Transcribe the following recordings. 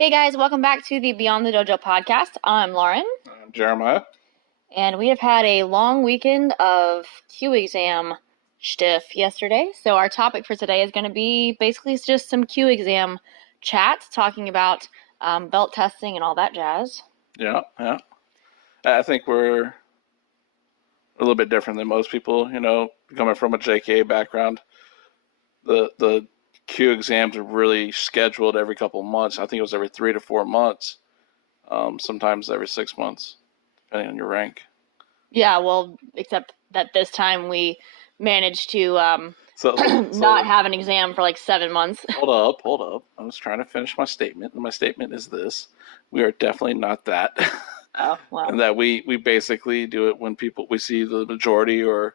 Hey guys, welcome back to the Beyond the Dojo podcast. I'm Lauren, I'm Jeremiah. and we have had a long weekend of Q exam stiff yesterday. So our topic for today is going to be basically just some Q exam chat, talking about belt testing and all that jazz. Yeah. I think we're a little bit different than most people, coming from a JK background. The Q exams are really scheduled every couple of months. I think it was every 3 to 4 months, sometimes every 6 months, depending on your rank. Yeah, well, except that this time we managed to So not have an exam for like 7 months. Hold up. I was trying to finish my statement, and my statement is this: we are definitely not that. Oh, wow. And that we basically do it when we see the majority or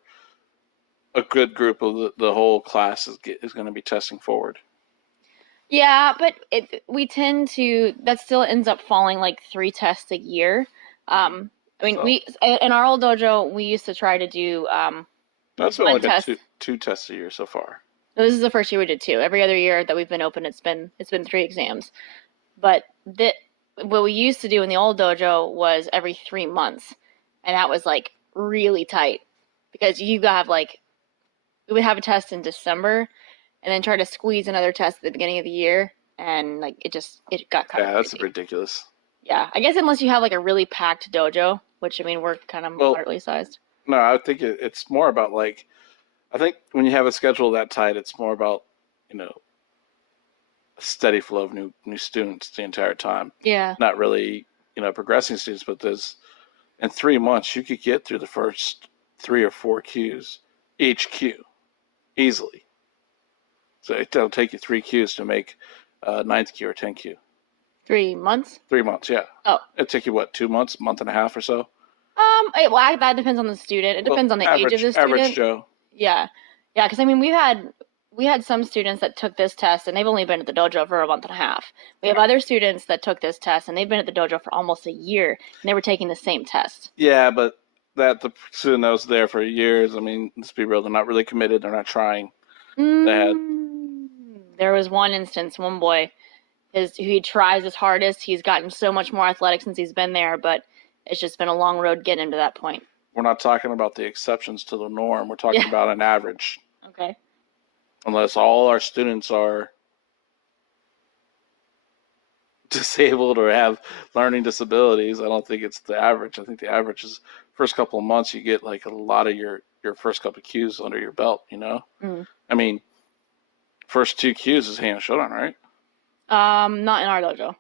a good group of the whole class is going to be testing forward. Yeah, but we tend to, that still ends up falling like 3 tests a year. We in our old dojo we used to try to do That's one only been test. two tests a year so far. This is the first year we did 2. Every other year that we've been open, it's been 3 exams. But what we used to do in the old dojo was every 3 months, and that was like really tight because you have like we would have a test in December, and then try to squeeze another test at the beginning of the year, and like it got kind of that's crazy. ridiculous. Yeah, I guess unless you have like a really packed dojo, which I mean we're kind of moderately sized. No, I think it's more about like, I think when you have a schedule that tight, it's more about a steady flow of new students the entire time. Yeah. Not really progressing students, but in 3 months you could get through the first 3 or 4 Qs each Q easily. So it'll take you 3 Qs to make 9th Q or 10 Q. 3 months? 3 months, yeah. Oh. It'll take you, what, 2 months, month and a half or so? That depends on the student. It depends on the age of the student. Average Joe. Yeah. Yeah, because I mean, we had some students that took this test and they've only been at the dojo for a month and a half. We have other students that took this test and they've been at the dojo for almost a year and they were taking the same test. Yeah, but the student that was there for years, I mean, let's be real, they're not really committed, they're not trying. There was one instance, one boy, he tries his hardest. He's gotten so much more athletic since he's been there, but it's just been a long road getting him to that point. We're not talking about the exceptions to the norm. We're talking about an average. Okay. Unless all our students are disabled or have learning disabilities, I don't think it's the average. I think the average is first couple of months you get like a lot of your first couple of Qs under your belt, I mean, first 2 Qs is hand shodan, right? Not in our dojo.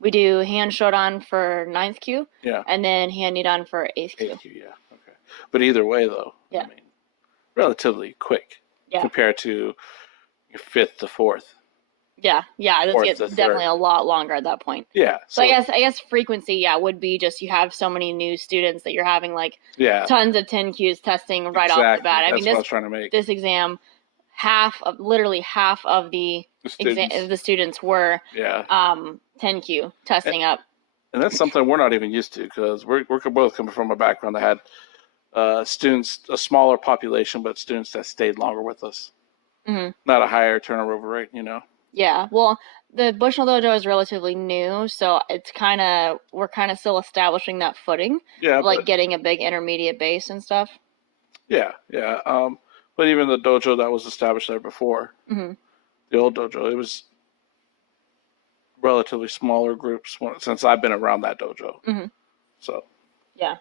We do hand shodan for 9th Q. Yeah. And then hand nidan for 8th Q. 8th Q, yeah. Okay. But either way, though, yeah. I mean, relatively quick compared to your 5th to 4th. Yeah, it's definitely a lot longer at that point. Yeah. So I guess frequency, would be just you have so many new students that you're having like tons of 10 Qs testing right off the bat. That's what I was trying to make. This exam, literally half of the students were 10 Q testing up. And that's something we're not even used to because we're both coming from a background that had students, a smaller population, but students that stayed longer with us. Mm-hmm. Not a higher turnover rate, Yeah, well, the Bushnell Dojo is relatively new, so we're kind of still establishing that footing. Yeah, like getting a big intermediate base and stuff. Yeah. But even the dojo that was established there before, the old dojo, it was relatively smaller groups since I've been around that dojo. Mm-hmm. So. Yeah.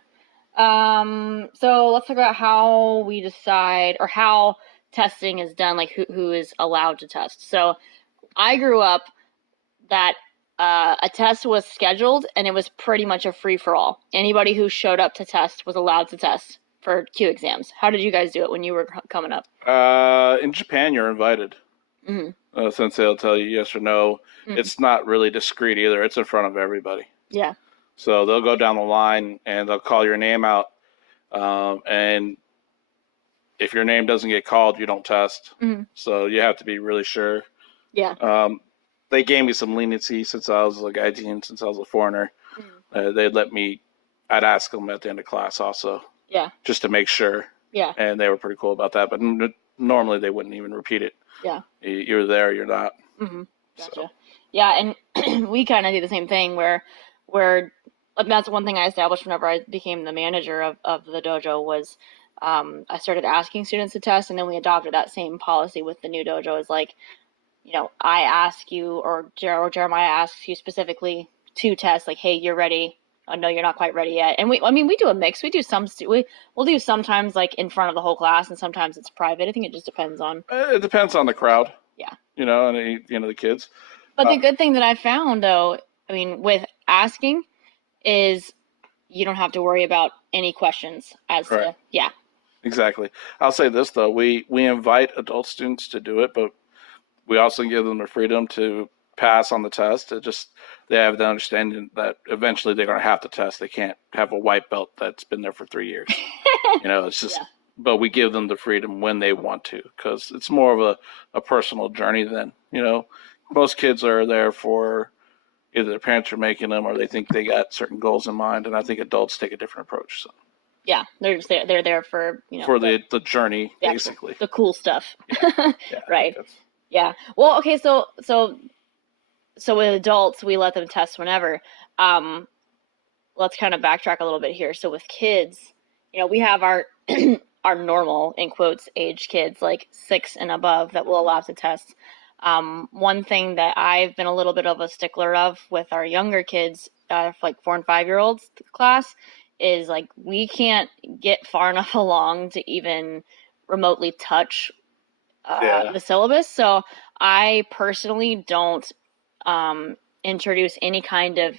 So let's talk about how we decide or how testing is done, like who is allowed to test. So I grew up that a test was scheduled and it was pretty much a free-for-all. Anybody who showed up to test was allowed to test for Q exams. How did you guys do it when you were coming up? In Japan, you're invited. Mm-hmm. Sensei will tell you yes or no. Mm-hmm. It's not really discreet either. It's in front of everybody. Yeah. So they'll go down the line and they'll call your name out. And if your name doesn't get called, you don't test. Mm-hmm. So you have to be really sure. Yeah. They gave me some leniency since I was a gaijin, since I was a foreigner. Mm-hmm. I'd ask them at the end of class also. Yeah. Just to make sure. Yeah. And they were pretty cool about that. But normally they wouldn't even repeat it. Yeah. You're there, you're not. Mm-hmm. So Gotcha. Yeah, and we kind of do the same thing where like, that's one thing I established whenever I became the manager of the dojo was I started asking students to test, and then we adopted that same policy with the new dojo. Is like, I ask you, or Jeremiah asks you specifically to test, like, hey, you're ready. Oh, no, you're not quite ready yet. And I mean, we do a mix. We do we'll do sometimes like in front of the whole class, and sometimes it's private. I think it just depends on. it depends on the crowd, Yeah. and the kids. But Uh, the good thing that I found, though, I mean, with asking, is you don't have to worry about any questions as right, to, yeah. exactly. I'll say this though: we invite adult students to do it, but we also give them the freedom to pass on the test. It just they have the understanding that eventually they're going to have to test. They can't have a white belt that's been there for 3 years. It's just. Yeah. But we give them the freedom when they want to, because it's more of a personal journey than most kids are there for either their parents are making them or they think they got certain goals in mind, and I think adults take a different approach. So Yeah. They're there for, for the journey, basically. the cool stuff. Yeah, yeah, Right. Yeah. Well, okay. So with adults, we let them test whenever. Um, let's kind of backtrack a little bit here. So with kids, we have our our normal in quotes age kids like 6 and above that we'll allow to test. One thing that I've been a little bit of a stickler of with our younger kids, like 4 and 5 year olds class, is like we can't get far enough along to even remotely touch the syllabus. So I personally don't introduce any kind of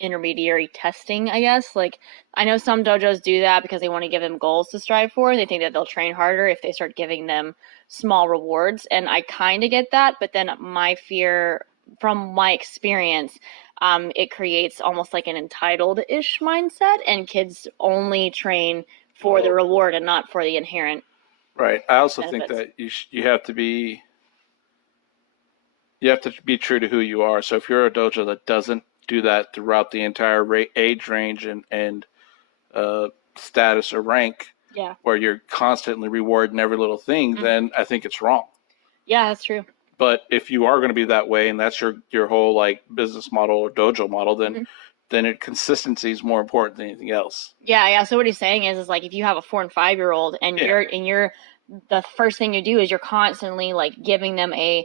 intermediary testing, I guess. Like, I know some dojos do that because they want to give them goals to strive for. They think that they'll train harder if they start giving them small rewards. And I kind of get that. But then my fear from my experience, it creates almost like an entitled-ish mindset, and kids only train for the reward and not for the inherent. Right. I also think benefits. that you have to be true to who you are. So if you're a dojo that doesn't do that throughout the entire age range and status or rank, Yeah. where you're constantly rewarding every little thing, then I think it's wrong. Yeah, that's true. But if you are going to be that way, and that's your whole like business model or dojo model, then consistency is more important than anything else. Yeah. So what he's saying is like if you have a 4 and 5 year old and you're the first thing you do is you're constantly like giving them a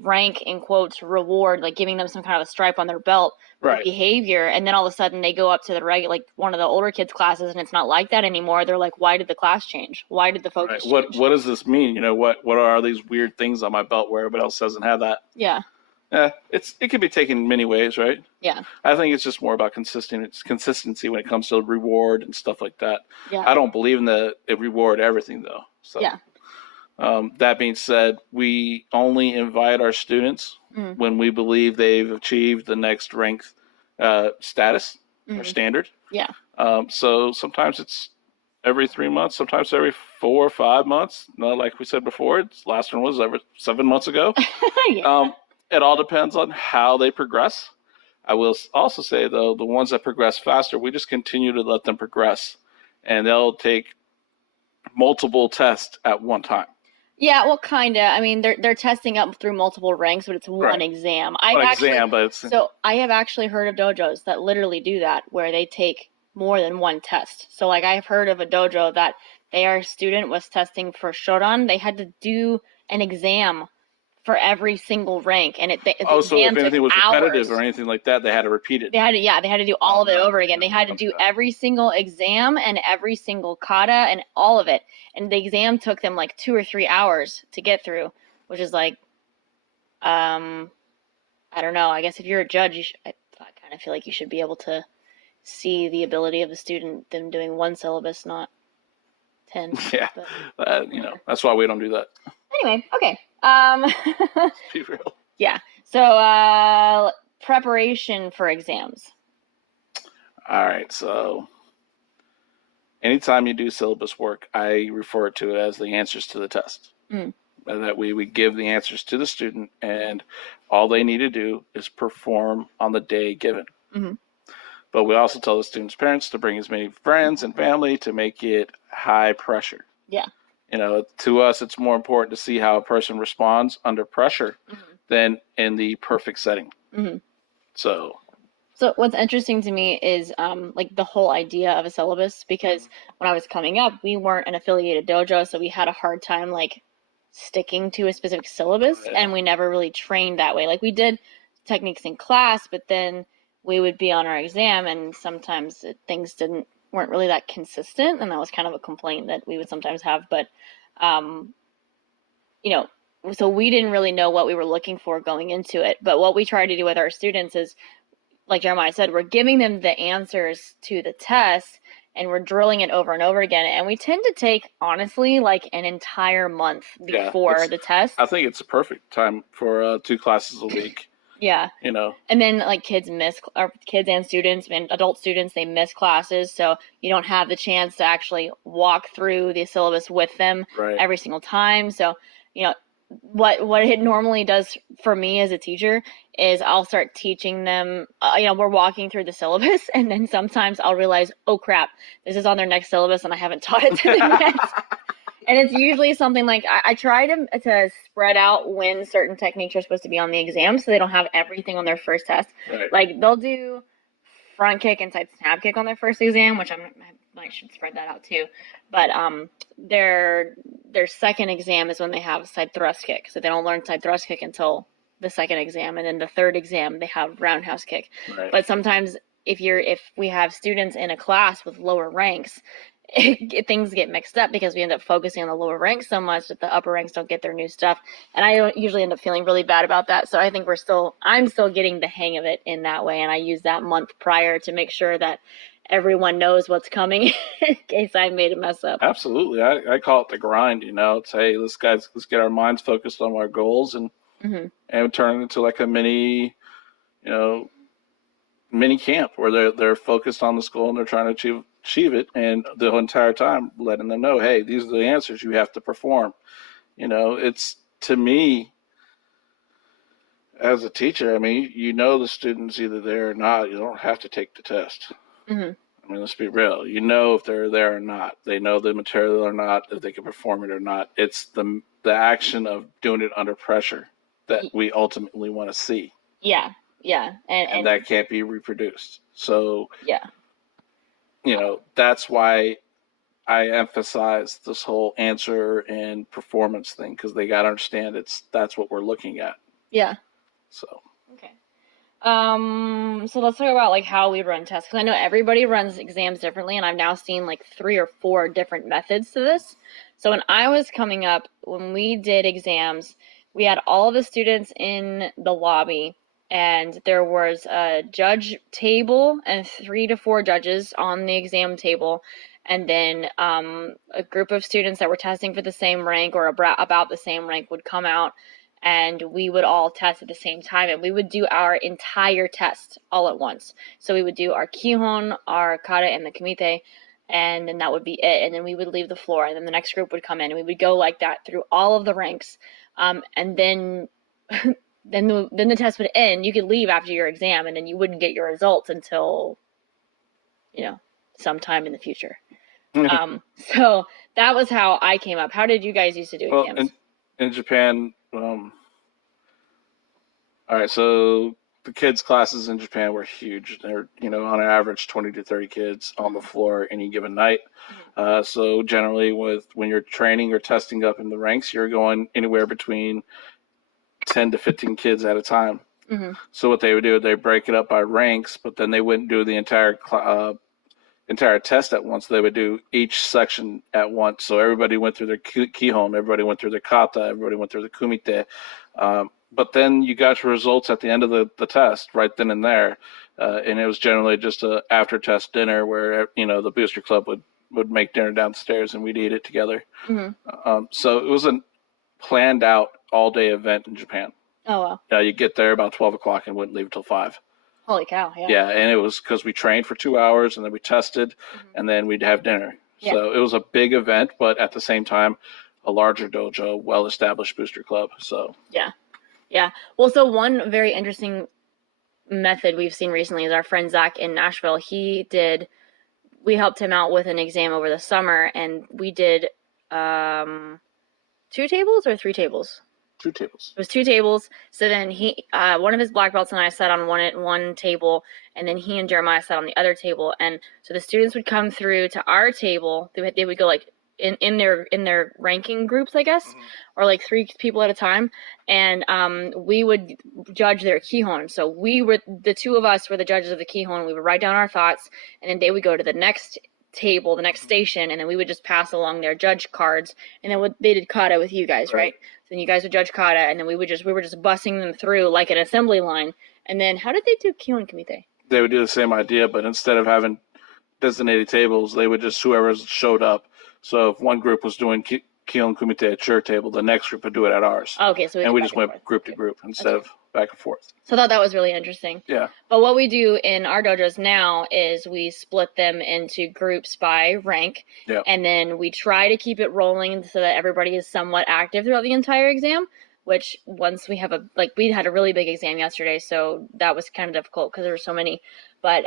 rank in quotes reward, like giving them some kind of a stripe on their belt for behavior, and then all of a sudden they go up to the regular, like one of the older kids classes, and it's not like that anymore. They're like, why did the class change? Why did the focus change? What does this mean? What are these weird things on my belt where everybody else doesn't have that? Yeah. Yeah, it can be taken in many ways, right? Yeah. I think it's just more about consistency when it comes to reward and stuff like that. Yeah. I don't believe in the reward everything though. So yeah. That being said, we only invite our students when we believe they've achieved the next ranked status or standard. Yeah. So sometimes it's every 3 months, sometimes every 4 or 5 months. Not like we said before, the last one was every 7 months ago. Yeah. It all depends on how they progress. I will also say, though, the ones that progress faster, we just continue to let them progress, and they'll take multiple tests at one time. Yeah, well, kind of. I mean, they're testing up through multiple ranks, but it's one exam. So I have actually heard of dojos that literally do that, where they take more than one test. So, like, I've heard of a dojo that their student was testing for Shodan. They had to do an exam for every single rank, and so if anything was repetitive or anything like that, they had to repeat it. They had to do all of it over again. They had to do every single exam and every single kata and all of it. And the exam took them like 2 or 3 hours to get through, which is like, I don't know. I guess if you're a judge, I kind of feel like you should be able to see the ability of the student, them doing one syllabus, not 10. Yeah, that's why we don't do that. Anyway, okay. Let's be real. Yeah. So preparation for exams. All right. So anytime you do syllabus work, I refer to it as the answers to the test. That we give the answers to the student, and all they need to do is perform on the day given. But we also tell the students' parents to bring as many friends and family to make it high pressure. Yeah. To us, it's more important to see how a person responds under pressure than in the perfect setting. Mm-hmm. So, So what's interesting to me is like the whole idea of a syllabus, because when I was coming up, we weren't an affiliated dojo, so we had a hard time like sticking to a specific syllabus, yeah. and we never really trained that way. Like we did techniques in class, but then we would be on our exam, and sometimes things didn't weren't really that consistent, and that was kind of a complaint that we would sometimes have. But um, you know, so we didn't really know what we were looking for going into it. But what we try to do with our students is, like Jeremiah said, we're giving them the answers to the test and we're drilling it over and over again. And we tend to take, honestly, like an entire month yeah, before the test. I think it's a perfect time for 2 classes a week. Yeah. You know. And then like kids and students and adult students, they miss classes. So you don't have the chance to actually walk through the syllabus with them Right. every single time. So, you know, what it normally does for me as a teacher is I'll start teaching them, we're walking through the syllabus, and then sometimes I'll realize, oh crap, this is on their next syllabus and I haven't taught it to them yet. And it's usually something like I try to spread out when certain techniques are supposed to be on the exam, so they don't have everything on their first test. Right. Like they'll do front kick and side snap kick on their first exam, which I should spread that out too. But their second exam is when they have side thrust kick, so they don't learn side thrust kick until the second exam, and then the third exam they have roundhouse kick. Right. But sometimes if we have students in a class with lower ranks, things get mixed up because we end up focusing on the lower ranks so much that the upper ranks don't get their new stuff, and I don't usually end up feeling really bad about that. So I think I'm still getting the hang of it in that way, and I use that month prior to make sure that everyone knows what's coming in case I made a mess up. Absolutely. I call it the grind. It's, hey, let's get our minds focused on our goals and turn it into like a mini camp where they're focused on this goal and they're trying to achieve it, and the entire time letting them know, hey, these are the answers you have to perform. It's, to me, as a teacher, I mean, the student's either there or not. You don't have to take the test. Mm-hmm. I mean, let's be real. If they're there or not. They know the material or not, if they can perform it or not. It's the action of doing it under pressure that we ultimately want to see. Yeah, yeah. And that can't be reproduced. So, yeah. That's why I emphasize this whole answer and performance thing, because they got to understand that's what we're looking at. Yeah. So. Okay. So let's talk about like how we run tests, because I know everybody runs exams differently, and I've now seen like 3 or 4 different methods to this. So when I was coming up, when we did exams, we had all of the students in the lobby, and there was a judge table and 3 to 4 judges on the exam table, and then a group of students that were testing for the same rank or about the same rank would come out, and we would all test at the same time, and we would do our entire test all at once. So we would do our kihon, our kata, and the kumite, and then that would be it. And then we would leave the floor, and then the next group would come in, and we would go like that through all of the ranks. And then then the test would end. You could leave after your exam, and then you wouldn't get your results until sometime in the future. So that was how I came up. How did you guys used to do exams? In Japan, all right, so the kids' classes in Japan were huge. They're, on an average 20 to 30 kids on the floor any given night. So generally when you're training or testing up in the ranks, you're going anywhere between 10 to 15 kids at a time. Mm-hmm. So what they would do, they break it up by ranks, but then they wouldn't do the entire test at once. They would do each section at once. So everybody went through their kihon, everybody went through their kata, everybody went through the kumite. But then you got your results at the end of the test right then and there. And it was generally just a after test dinner where, the booster club would make dinner downstairs and we'd eat it together. Mm-hmm. So it was a planned out all day event in Japan. Oh, wow. You get there about 12 o'clock and wouldn't leave until 5. Holy cow, yeah. Yeah, and it was because we trained for 2 hours and then we tested and then we'd have dinner. Yeah. So it was a big event, but at the same time, a larger dojo, well-established booster club. So yeah. Well, so one very interesting method we've seen recently is our friend Zach in Nashville. We helped him out with an exam over the summer, and we did 2 tables or 3 tables? 2 tables. It was 2 tables. So then one of his black belts and I sat on one table, and then he and Jeremiah sat on the other table. And so the students would come through to our table. They would go like in their ranking groups, I guess, or like 3 people at a time, and we would judge their kihon. So the 2 of us were the judges of the kihon. We would write down our thoughts, and then they would go to the next table, the next station, and then we would just pass along their judge cards, and then they did kata with you guys, right? So then you guys would judge kata, and then we were just bussing them through like an assembly line. And then how did they do kihon kumite? They would do the same idea, but instead of having designated tables, they would just whoever showed up. So if one group was doing Kihon Kumite at your table, the next group would do it at ours. Okay, so we just went group to group instead of back and forth. So I thought that was really interesting. Yeah. But what we do in our dojos now is we split them into groups by rank. Yeah. And then we try to keep it rolling so that everybody is somewhat active throughout the entire exam. Which once we have we had a really big exam yesterday, so that was kind of difficult because there were so many. But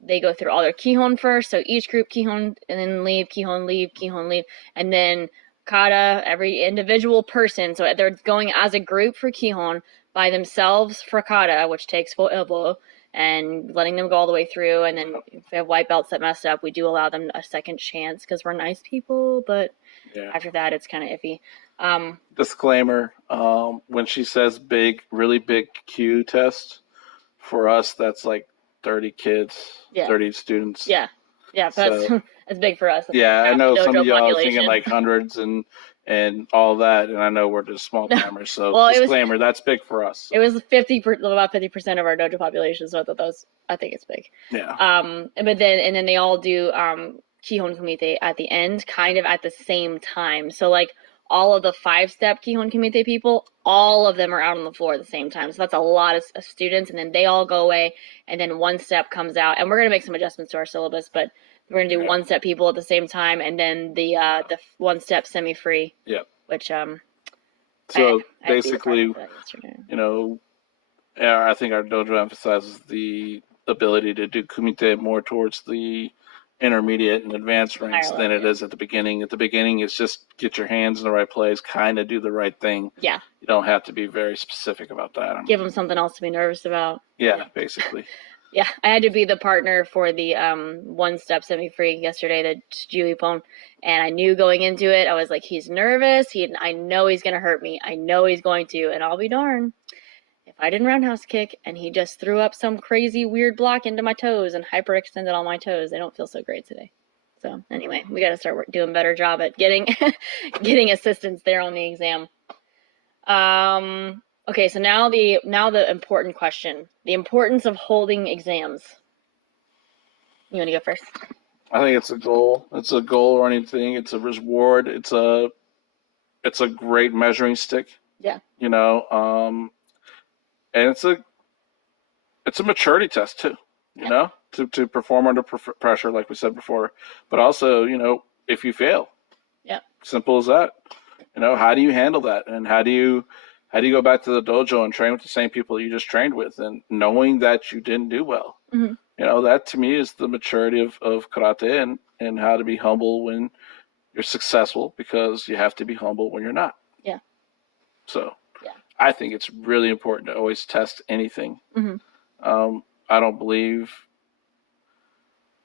they go through all their kihon first, so each group kihon, and then leave, kihon, leave, and then kata, every individual person. So they're going as a group for kihon, by themselves for kata, which takes forever, and letting them go all the way through. And then if they have white belts that mess up, we do allow them a second chance because we're nice people, but after that, it's kind of iffy. Disclaimer, when she says really big Q test, for us, that's like 30 kids, 30 students. Yeah, that's big for us. Yeah, I know some of y'all are thinking like hundreds and all that, and I know we're just small timers, so disclaimer, that's big for us. So. It was about 50% of our dojo population, so I think it's big. Yeah. But then they all do Kihon Kumite at the end, kind of at the same time. So like all of the 5-step Kihon Kumite people, all of them are out on the floor at the same time. So that's a lot of students, and then they all go away, and then 1-step comes out, and we're gonna make some adjustments to our syllabus, but we're gonna do 1-step people at the same time, and then the 1-step semi-free. Yep. Which So basically, I think our dojo emphasizes the ability to do kumite more towards the intermediate and advanced ranks than it is at the beginning. At the beginning, it's just get your hands in the right place, kind of do the right thing. Yeah. You don't have to be very specific about that. Give them something else to be nervous about. Yeah. Basically. Yeah, I had to be the partner for the 1-step semi-free yesterday, the Juipon, and I knew going into it, I was like, he's nervous. I know he's gonna hurt me. I know he's going to, and I'll be darned if I didn't roundhouse kick and he just threw up some crazy weird block into my toes and hyperextended all my toes. They don't feel so great today. So anyway, we got to start doing a better job at getting assistance there on the exam. Okay, so now the important question: the importance of holding exams. You want to go first? I think it's a goal. It's a goal-oriented thing. It's a reward. It's a great measuring stick. Yeah. And it's a maturity test too. You know, to perform under pressure, like we said before. But also, if you fail. Yeah. Simple as that. How do you handle that, and how do you go back to the dojo and train with the same people you just trained with, and knowing that you didn't do well? Mm-hmm. That to me is the maturity of karate, and how to be humble when you're successful, because you have to be humble when you're not. Yeah. So I think it's really important to always test anything. Mm-hmm. I don't believe,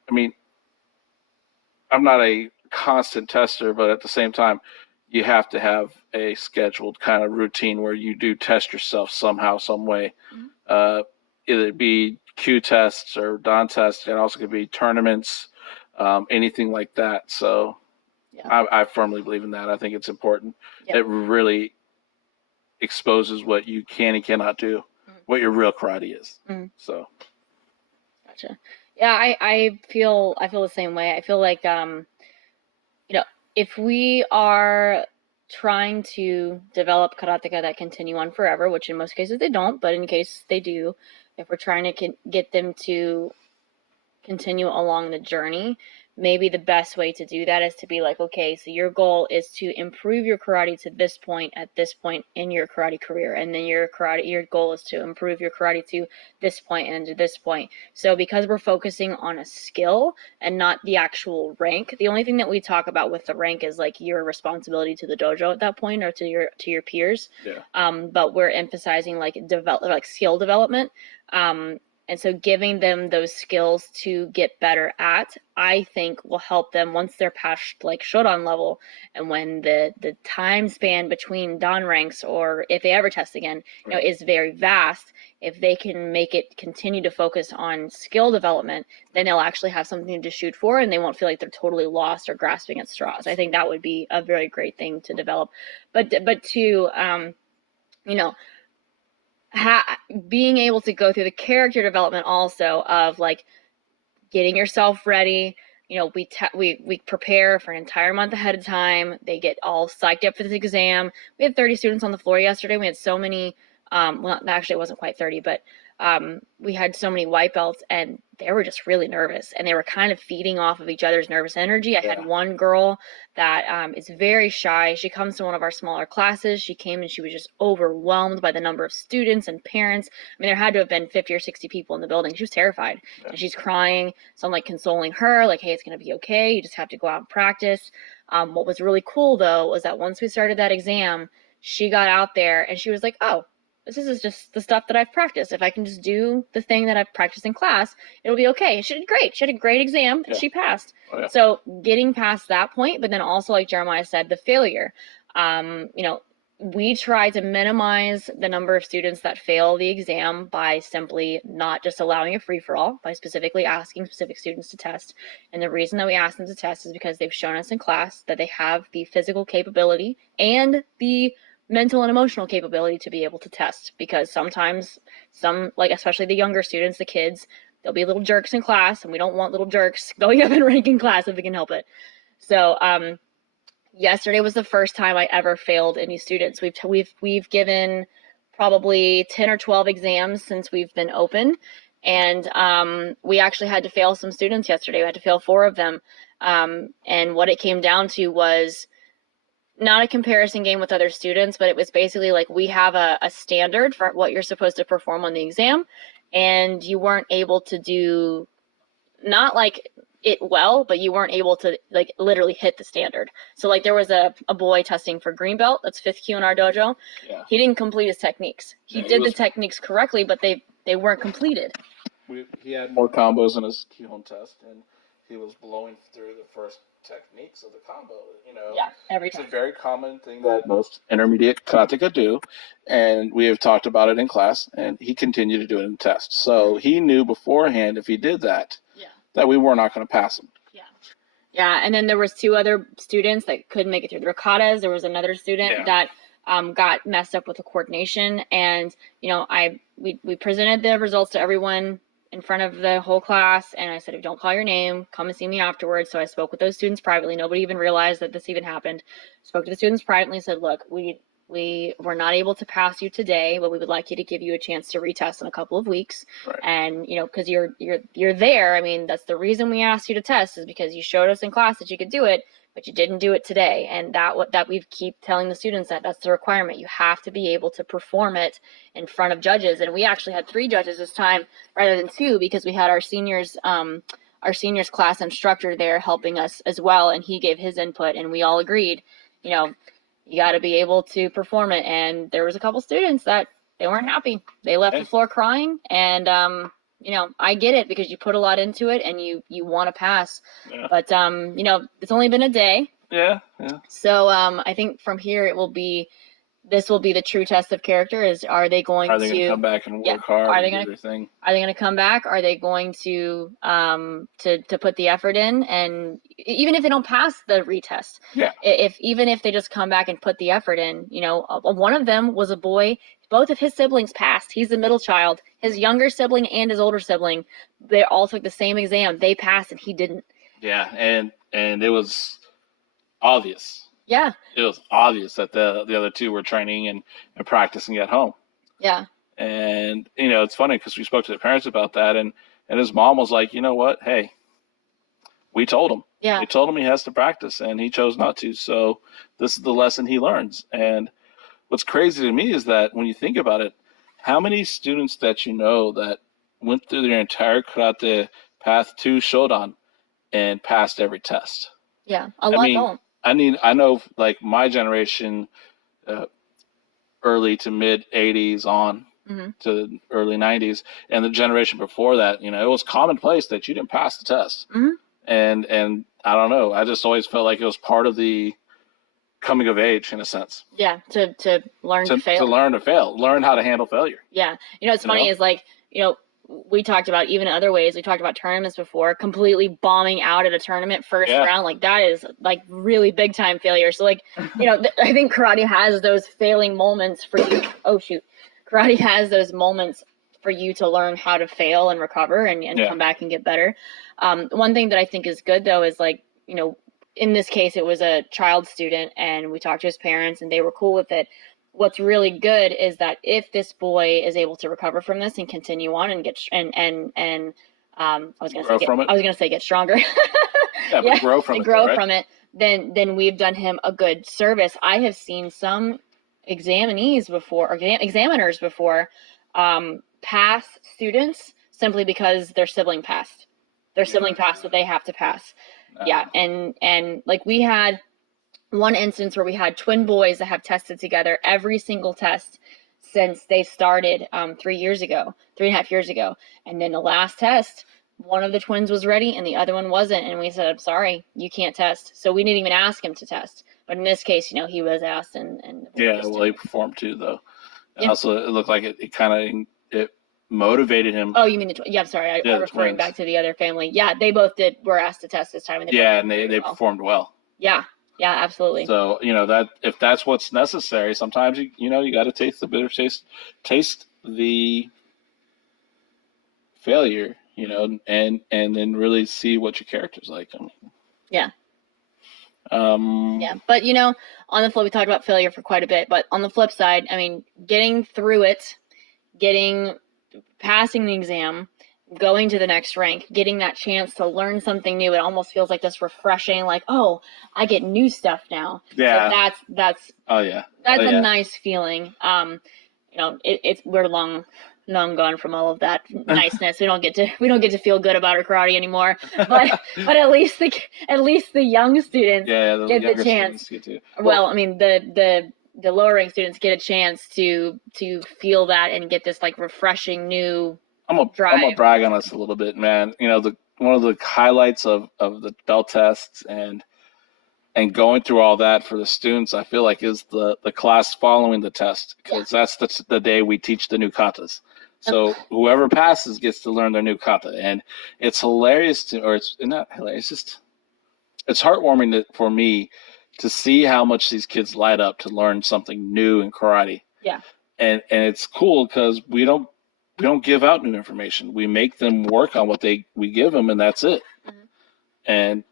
I'm not a constant tester, but at the same time, you have to have a scheduled kind of routine where you do test yourself somehow, some way. Mm-hmm. Either it be Q tests or Dan tests. It also could be tournaments, anything like that. So I firmly believe in that. I think it's important. Yep. It really exposes what you can and cannot do, what your real karate is. So, gotcha. Yeah, I feel the same way. I feel like if we are trying to develop karateka that continue on forever, which in most cases they don't, but in case they do, if we're trying to get them to continue along the journey, maybe the best way to do that is to be like, okay, so your goal is to improve your karate to this point at this point in your karate career, and then your goal is to improve your karate to this point and to this point. So because we're focusing on a skill and not the actual rank, the only thing that we talk about with the rank is like your responsibility to the dojo at that point, or to your peers. Yeah. But we're emphasizing like skill development. And so giving them those skills to get better at, I think will help them once they're past like Shodan level, and when the time span between Dan ranks, or if they ever test again, is very vast. If they can make it continue to focus on skill development, then they'll actually have something to shoot for, and they won't feel like they're totally lost or grasping at straws. I think that would be a very great thing to develop. But to being able to go through the character development also of like getting yourself ready. We prepare for an entire month ahead of time. They get all psyched up for this exam. We had 30 students on the floor yesterday. We had so many, well, actually it wasn't quite 30, but we had so many white belts, and they were just really nervous, and they were kind of feeding off of each other's nervous energy. I had one girl that is very shy. She comes to one of our smaller classes. She came and she was just overwhelmed by the number of students and parents. I mean, there had to have been 50 or 60 people in the building. She was terrified, and she's crying. So I'm like consoling her, like, hey, it's going to be okay. You just have to go out and practice. What was really cool, though, was that once we started that exam, she got out there and she was like, oh, this is just the stuff that I've practiced. If I can just do the thing that I've practiced in class, it'll be okay. And she did great. She had a great exam, and she passed. Oh, yeah. So getting past that point, but then also, like Jeremiah said, the failure. We try to minimize the number of students that fail the exam by simply not just allowing a free-for-all, by specifically asking specific students to test. And the reason that we ask them to test is because they've shown us in class that they have the physical capability and the mental and emotional capability to be able to test. Because sometimes like especially the younger students, the kids, they'll be little jerks in class, and we don't want little jerks going up and ranking class if we can help it. So yesterday was the first time I ever failed any students. We've given probably 10 or 12 exams since we've been open, and we actually had to fail some students yesterday. We had to fail 4 of them, and what it came down to was not a comparison game with other students, but it was basically like we have a standard for what you're supposed to perform on the exam, and you weren't able to do, not like it well, but you weren't able to like literally hit the standard. So like there was a boy testing for green belt, that's 5th Q in our dojo. Yeah. He didn't complete his techniques. He did the techniques correctly, but they weren't completed. He had more combos in his Q test, and he was blowing through the first techniques of the combo. Yeah, every time. It's a very common thing that most intermediate karateka do, and we have talked about it in class, and he continued to do it in the test. So he knew beforehand if he did that, that we were not going to pass him. Yeah, and then there was 2 other students that couldn't make it through the ricotas. There was another student that got messed up with the coordination, and we presented the results to everyone in front of the whole class, and I said, if you don't call your name, come and see me afterwards. So I spoke with those students privately. Nobody even realized that this even happened. Spoke to the students privately and said, look, we were not able to pass you today, but we would like you to give you a chance to retest in a couple of weeks. Right. And because you're there. I mean, that's the reason we asked you to test, is because you showed us in class that you could do it, but you didn't do it today. And that we keep telling the students that's the requirement. You have to be able to perform it in front of judges. And we actually had 3 judges this time rather than 2, because we had our seniors class instructor there helping us as well, and he gave his input, and we all agreed, you got to be able to perform it. And there was a couple students that they weren't happy. They left the floor crying, and I get it, because you put a lot into it and you want to pass. Yeah. But it's only been a day. Yeah. So I think from here this will be the true test of character. Are they going to come back and work hard? Are they going to come back? Are they going to put the effort in? And even if they don't pass the retest, even if they just come back and put the effort in, one of them was a boy. Both of his siblings passed. He's the middle child. His younger sibling and his older sibling, they all took the same exam. They passed and he didn't. Yeah, and it was obvious. Yeah. It was obvious that the other 2 were training and practicing at home. Yeah. And, it's funny because we spoke to the parents about that, and his mom was like, you know what? Hey, We told him. Yeah. We told him he has to practice, and he chose not to. So this is the lesson he learns. And what's crazy to me is that when you think about it, how many students that you know that went through their entire karate path to Shodan and passed every test? Yeah. A I lot mean, don't. I know like my generation, uh, early to mid 80s on Hmm. to early 90s, and the generation before that, it was commonplace that you didn't pass the test. Hmm. And I don't know, I just always felt like it was part of the coming of age in a sense. Yeah. To learn to To fail. learn to fail, learn how to handle failure. Yeah. What's You funny know? is like, we talked about even other ways. We talked about tournaments before, completely bombing out at a tournament first Yeah. round. Like that is like really big time failure. So like, I think karate has those failing moments for you. Oh shoot. Karate has those moments for you to learn how to fail and recover and Yeah. come back and get better. One thing that I think is good though is like, in this case, it was a child student and we talked to his parents and they were cool with it. What's really good is that if this boy is able to recover from this and continue on and get I was gonna say get stronger. Yeah, but grow from it. Grow though, right? from it. Then we've done him a good service. I have seen some examiners before pass students simply because their sibling passed. Their sibling passed what they have to pass. Yeah, and like we had one instance where we had twin boys that have tested together every single test since they started 3 years ago, 3.5 years ago. And then the last test, one of the twins was ready and the other one wasn't. And we said, I'm sorry, you can't test. So we didn't even ask him to test. But in this case, he was asked and yeah, well, he performed too, though. And Yeah. also, it looked like it kind of motivated him. Oh, you mean yeah, I'm sorry. I'm referring back to the other family. Yeah, they both were asked to test this time. And they performed well. Yeah. Yeah, absolutely. So that if that's what's necessary, sometimes you got to taste the bitter taste the failure, and then really see what your character's like. Yeah. Yeah, but on the flip, we talked about failure for quite a bit. But on the flip side, I mean, getting through it, passing the exam, going to the next rank, getting that chance to learn something new, it almost feels like this refreshing, like, oh, I get new stuff now. Yeah. So that's a nice feeling. We're long gone from all of that niceness. We don't get to feel good about our karate anymore. But at least the young students get the chance. Well, I mean the lower rank students get a chance to feel that and get this like refreshing new I'm gonna brag on us a little bit, man. One of the highlights of the bell tests and going through all that for the students, I feel like is the class following the test, because that's the day we teach the new katas. So whoever passes gets to learn their new kata, and it's hilarious it's not hilarious. It's heartwarming for me to see how much these kids light up to learn something new in karate. Yeah. And it's cool because we don't give out new information. We make them work on what we give them, and that's it. Mm-hmm. And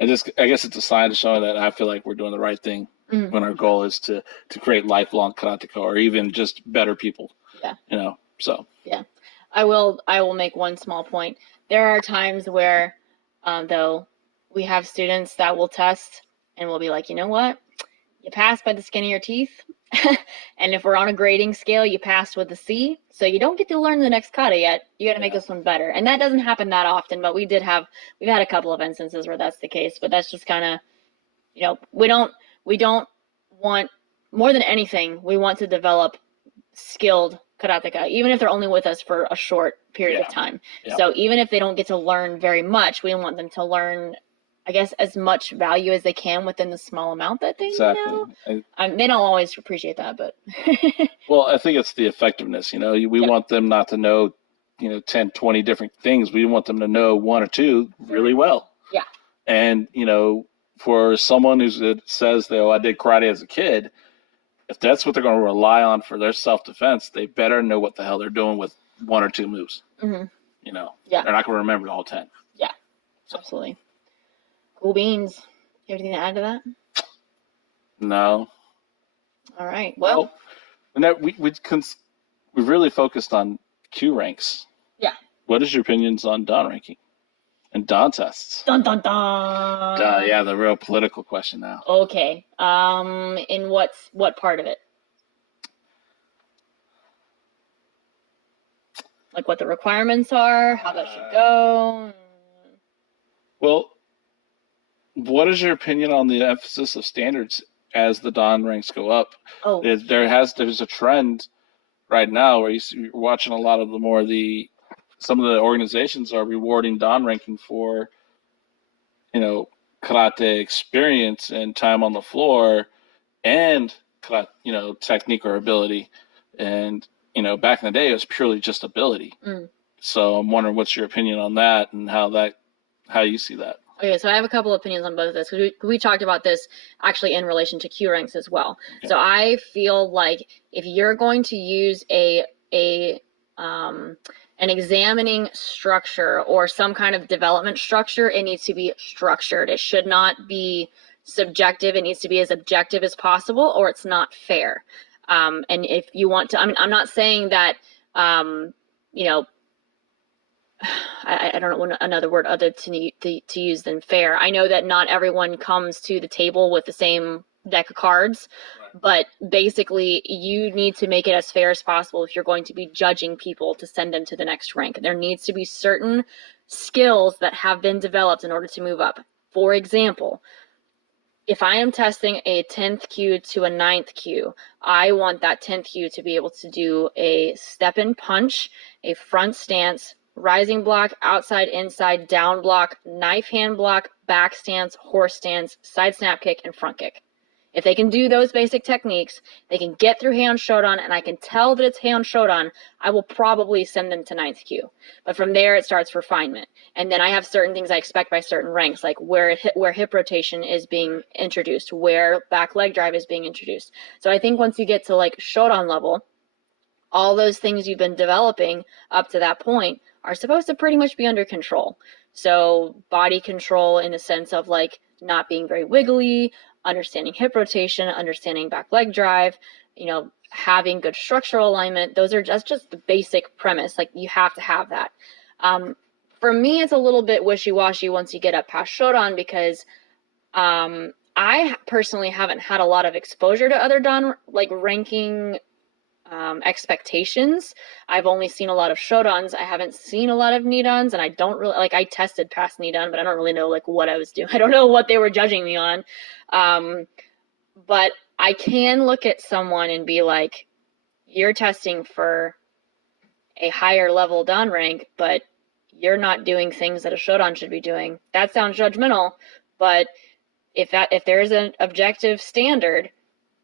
I guess it's a sign to show that I feel like we're doing the right thing when our goal is to create lifelong karateka or even just better people. Yeah. So. Yeah. I will make one small point. There are times where, though, we have students that will test and we'll be like, you know what? You passed by the skin of your teeth. And if we're on a grading scale, you passed with a C. So you don't get to learn the next kata yet. You got to make this one better. And that doesn't happen that often, but we've had a couple of instances where that's the case. But that's just kind of, we don't want, more than anything, we want to develop skilled karateka, even if they're only with us for a short period of time. Yeah. So even if they don't get to learn very much, we want them to learn, I guess, as much value as they can within the small amount that they know. They don't always appreciate that, but. Well, I think it's the effectiveness. We want them not to know, 10, 20 different things. We want them to know one or two really well. Yeah. And, for someone who says, I did karate as a kid, if that's what they're going to rely on for their self-defense, they better know what the hell they're doing with one or two moves. Mm-hmm. Yeah. They're not going to remember all 10. Yeah, so. Absolutely. Cool beans. You have anything to add to that? No. All right. Well, we really focused on Q ranks. Yeah. What is your opinions on Dan ranking? And Dan tests. Dun dun dun. Yeah, the real political question now. Okay. In what part of it? Like what the requirements are, how that should go. Well, what is your opinion on the emphasis of standards as the Dan ranks go up? Oh, There's a trend right now where you're watching a lot of some of the organizations are rewarding Dan ranking for, you know, karate experience and time on the floor and karate, technique or ability. And, back in the day it was purely just ability. mm. So I'm wondering what's your opinion on that and how you see that. Okay, so I have a couple opinions on both of this because we talked about this actually in relation to Q ranks as well. Okay. So I feel like if you're going to use an examining structure or some kind of development structure, it needs to be structured. It should not be subjective. It needs to be as objective as possible, or it's not fair. And if you want to, I'm not saying that, I don't know another word other to use than fair. I know that not everyone comes to the table with the same deck of cards, right. But basically you need to make it as fair as possible if you're going to be judging people to send them to the next rank. There needs to be certain skills that have been developed in order to move up. For example, if I am testing a 10th Q to a 9th Q, I want that 10th Q to be able to do a step-in punch, a front stance, rising block, outside, inside, down block, knife hand block, back stance, horse stance, side snap kick, and front kick. If they can do those basic techniques, they can get through Heian Shodan, and I can tell that it's Heian Shodan, I will probably send them to 9th Q. But from there, it starts refinement. And then I have certain things I expect by certain ranks, like where hip rotation is being introduced, where back leg drive is being introduced. So I think once you get to like Shodan level, all those things you've been developing up to that point are supposed to pretty much be under control. So body control in the sense of like not being very wiggly, understanding hip rotation, understanding back leg drive, having good structural alignment. That's just the basic premise. Like you have to have that. For me, it's a little bit wishy-washy once you get up past Shodan because I personally haven't had a lot of exposure to other Dan like ranking expectations. I've only seen a lot of Shodans. I haven't seen a lot of Nidans, and I don't really I tested past Nidan, but I don't really know like what I was doing. I don't know what they were judging me on. But I can look at someone and be like, you're testing for a higher level Dan rank, but you're not doing things that a Shodan should be doing. That sounds judgmental, but if there is an objective standard,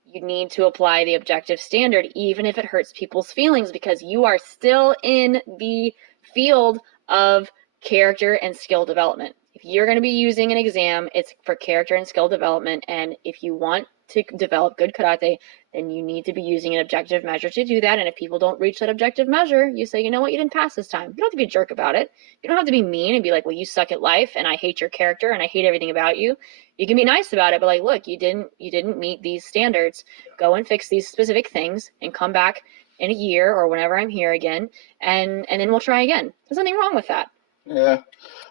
you need to apply the objective standard, even if it hurts people's feelings, because you are still in the field of character and skill development. If you're going to be using an exam, it's for character and skill development. And if you want to develop good karate, then you need to be using an objective measure to do that. And if people don't reach that objective measure, you say, you know what, you didn't pass this time. You don't have to be a jerk about it. You don't have to be mean and be like, well, you suck at life and I hate your character and I hate everything about you. You can be nice about it, but like, look, you didn't meet these standards. Go and fix these specific things and come back in a year or whenever I'm here again, and then we'll try again. There's nothing wrong with that. Yeah.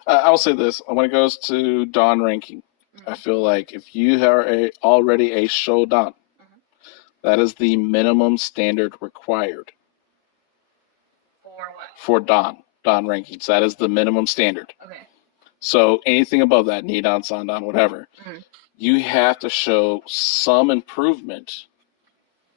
I will say this. When it goes to Dan ranking, mm-hmm. I feel like if you are already a Shodan, mm-hmm. that is the minimum standard required. For what? For Dan rankings. That is the minimum standard. Okay. So anything above that, Nidan, Sandan, whatever, mm-hmm. you have to show some improvement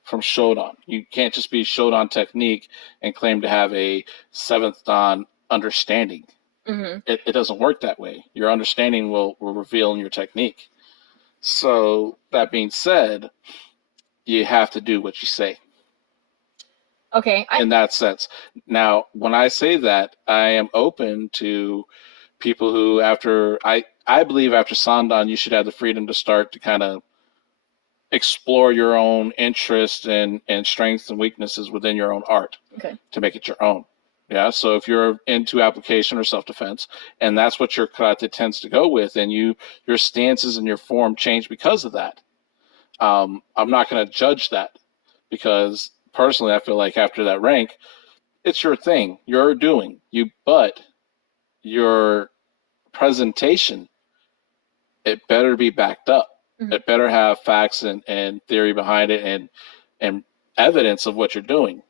from Shodan. You can't just be Shodan technique and claim to have a 7th Dan understanding. Mm-hmm. It doesn't work that way. Your understanding will reveal in your technique. So that being said, you have to do what you say. Okay. In that sense. Now, when I say that, I am open to people who I believe after Sandan, you should have the freedom to start to kind of explore your own interests and strengths and weaknesses within your own art. Okay. To make it your own. Yeah, so if you're into application or self-defense, and that's what your karate tends to go with, and your stances and your form change because of that, I'm not going to judge that, because personally I feel like after that rank, it's your thing. You're doing. But your presentation, it better be backed up. Mhm. It better have facts and theory behind it and evidence of what you're doing.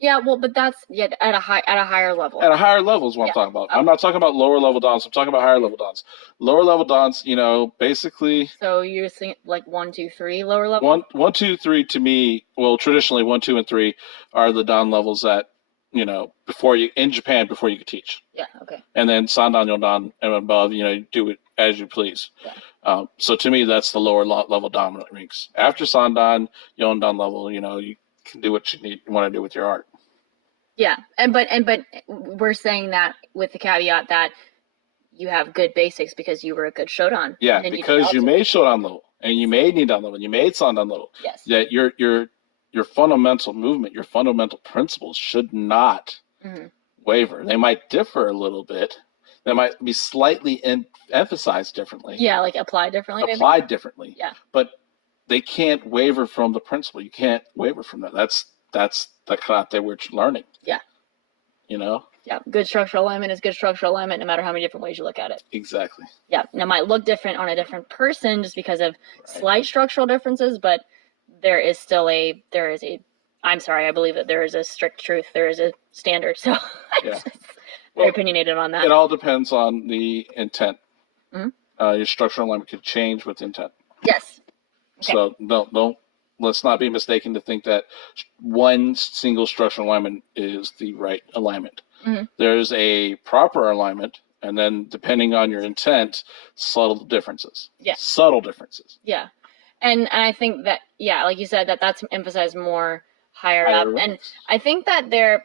Yeah, well, but that's at a higher level. At a higher level is what I'm Yeah. talking about. I'm not talking about lower level dons. I'm talking about higher level dons. Lower level dons, basically So you're saying like 1, 2, 3 lower level? one, two, three to me. Well, traditionally 1, 2, and 3 are the don levels that before you in Japan before you could teach. Yeah. Okay. And then Sandan Yodan and above, you do it as you please. Yeah. So to me, that's the lower level dominant ranks. After Sandan, Yondan level, you can do what you want to do with your art. Yeah, but we're saying that with the caveat that you have good basics because you were a good Shodan. Yeah, because you made Shodan level and you made Nidan level, and you made Sandan level. Yes. That your fundamental movement, your fundamental principles should not waver. They might differ a little bit. They might be slightly emphasized differently. Yeah, like applied differently. Applied differently. Yeah. But they can't waver from the principle. You can't waver from that. That's the karate we're learning. Yeah. Yeah, good structural alignment is good structural alignment no matter how many different ways you look at it. Exactly. Yeah, now it might look different on a different person just because of slight structural differences, but there is I'm sorry, I believe that there is a strict truth. There is a standard. So yeah. Very opinionated on that. It all depends on the intent. Mm-hmm. Your structural alignment could change with intent. Yes. Okay. So don't let's not be mistaken to think that one single structural alignment is the right alignment. Mm-hmm. There's a proper alignment, and then depending on your intent, subtle differences. Yeah. Subtle differences. Yeah. And I think that, like you said, that's emphasized more higher up. Ranks. And I think that the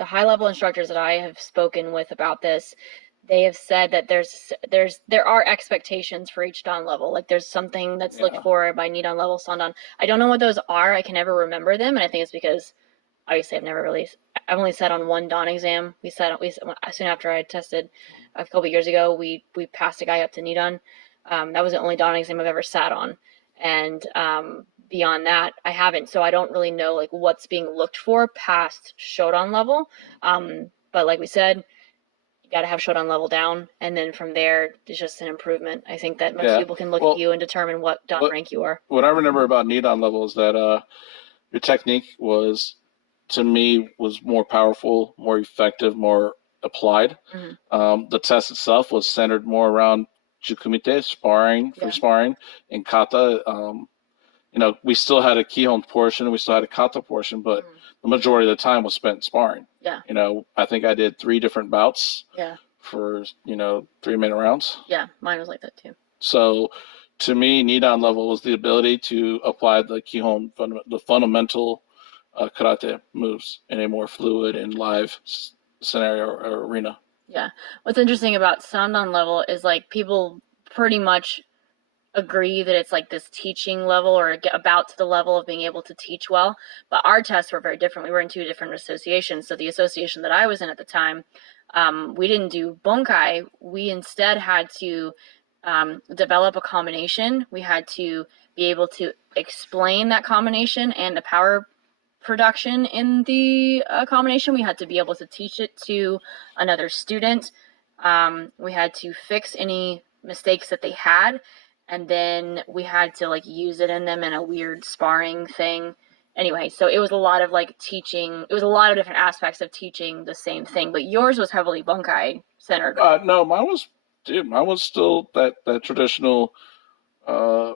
high level instructors that I have spoken with about this, they have said that there are expectations for each dan level. Like there's something that's looked for by Nidan level, Sandan. I don't know what those are. I can never remember them, and I think it's because obviously I've only sat on one dan exam. Soon after I tested a couple years ago, we passed a guy up to Nidan. That was the only dan exam I've ever sat on, and beyond that, I haven't. So I don't really know like what's being looked for past Shodan level. But like we said, you got to have Shodan level down, and then from there, it's just an improvement. I think that most people can look at you and determine what dan rank you are. What I remember about Nidan level is that your technique was more powerful, more effective, more applied. Mm-hmm. The test itself was centered more around jukumite, free sparring, and kata. We still had a kihon portion, we still had a kata portion, but the majority of the time was spent sparring. Yeah. I think I did 3 different bouts. Yeah. For 3-minute rounds. Yeah, mine was like that too. So, to me, Nidan level was the ability to apply the kihon, the fundamental karate moves in a more fluid and live scenario or arena. Yeah. What's interesting about Sandan level is like people pretty much agree that it's like this teaching level or get about to the level of being able to teach well, but our tests were very different. We were in 2 different associations. So the association that I was in at the time, we didn't do bunkai. We instead had to develop a combination. We had to be able to explain that combination and the power production in the combination. We had to be able to teach it to another student. We had to fix any mistakes that they had, and then we had to like use it in them in a weird sparring thing. Anyway, so it was a lot of like teaching. It was a lot of different aspects of teaching the same thing, but yours was heavily bunkai centered. No, mine was still that traditional kihon,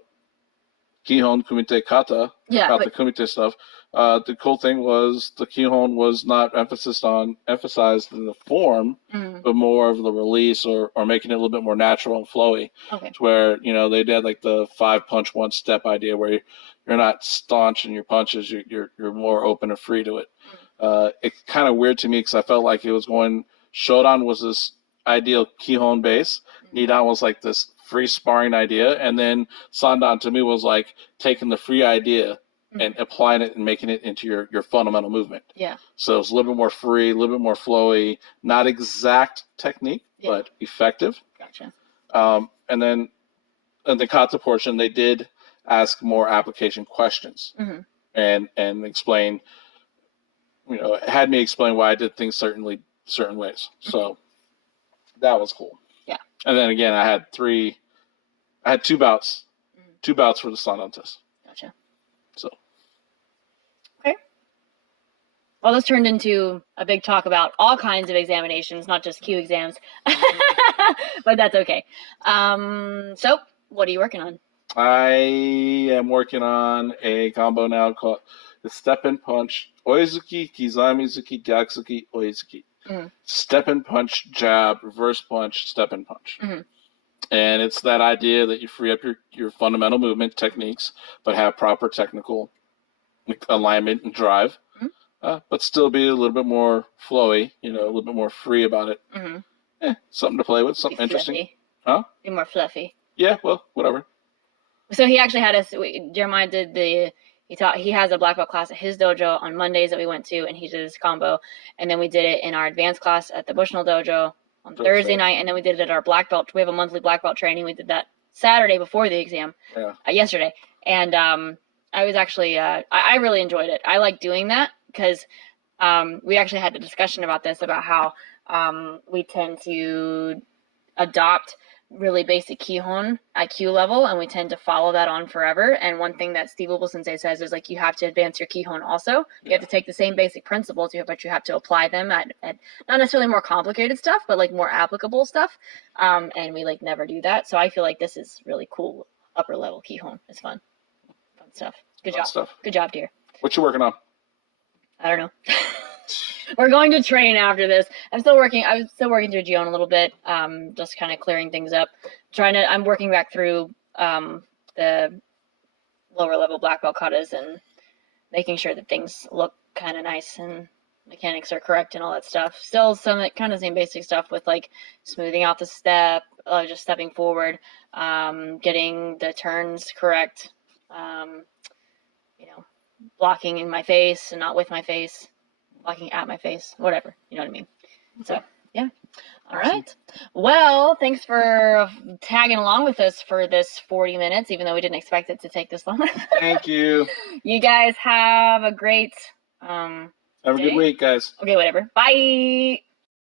kumite, kata, kumite stuff. The cool thing was the kihon was not emphasized in the form, but more of the release or making it a little bit more natural and flowy. Okay. To where, they did like the 5 punch 1 step idea where you're not staunch in your punches, you're more open and free to it. It's kind of weird to me because I felt like it was Shodan was this ideal kihon base. Nidan was like this free sparring idea, and then Sandan to me was like taking the free idea and applying it and making it into your fundamental movement. Yeah. So it's a little bit more free, a little bit more flowy, not exact technique, but effective. Gotcha. And then in the kata portion, they did ask more application questions and explain, had me explain why I did things certain ways. So that was cool. Yeah. And then again, I had two bouts. 2 bouts for the slalom test. Gotcha. So. Okay. Well, this turned into a big talk about all kinds of examinations, not just Q exams. But that's okay. So what are you working on? I am working on a combo now called the Step and Punch Oizuki, Kizamizuki, Gyakuzuki, Oizuki. Step and punch, jab, reverse punch, step and punch. And it's that idea that you free up your fundamental movement techniques, but have proper technical alignment and drive, but still be a little bit more flowy, a little bit more free about it. Something to play with, something interesting. Huh? Be more fluffy. Yeah, well, whatever. So he actually had us. Jeremiah did he has a black belt class at his dojo on Mondays that we went to, and he did his combo, and then we did it in our advanced class at the Bushnell dojo on Thursday night, and then we did it at our black belt. We have a monthly black belt training. We did that Saturday before the exam. Yesterday, and I was actually I really enjoyed it. I like doing that because we actually had a discussion about this, about how we tend to adopt really basic Kihon at Q level, and we tend to follow that on forever. And one thing that Steve Wilbur Sensei says is, like, you have to advance your Kihon also. You have to take the same basic principles, but you have to apply them at not necessarily more complicated stuff, but like more applicable stuff. And we like never do that. So I feel like this is really cool upper level Kihon. It's fun stuff. Good job. Good job, dear. What you working on? I don't know. We're going to train after this. I was still working through Gion a little bit, just kind of clearing things up. I'm working back through the lower level black belt katas and making sure that things look kind of nice and mechanics are correct and all that stuff. Still some kind of same basic stuff with like smoothing out the step, just stepping forward, getting the turns correct, blocking in my face and not with my face. Blocking at my face, whatever, you know what I mean? So, yeah. All right. Well, thanks for tagging along with us for this 40 minutes, even though we didn't expect it to take this long. Thank you. You guys have a great have a good week, guys. Okay, whatever. Bye.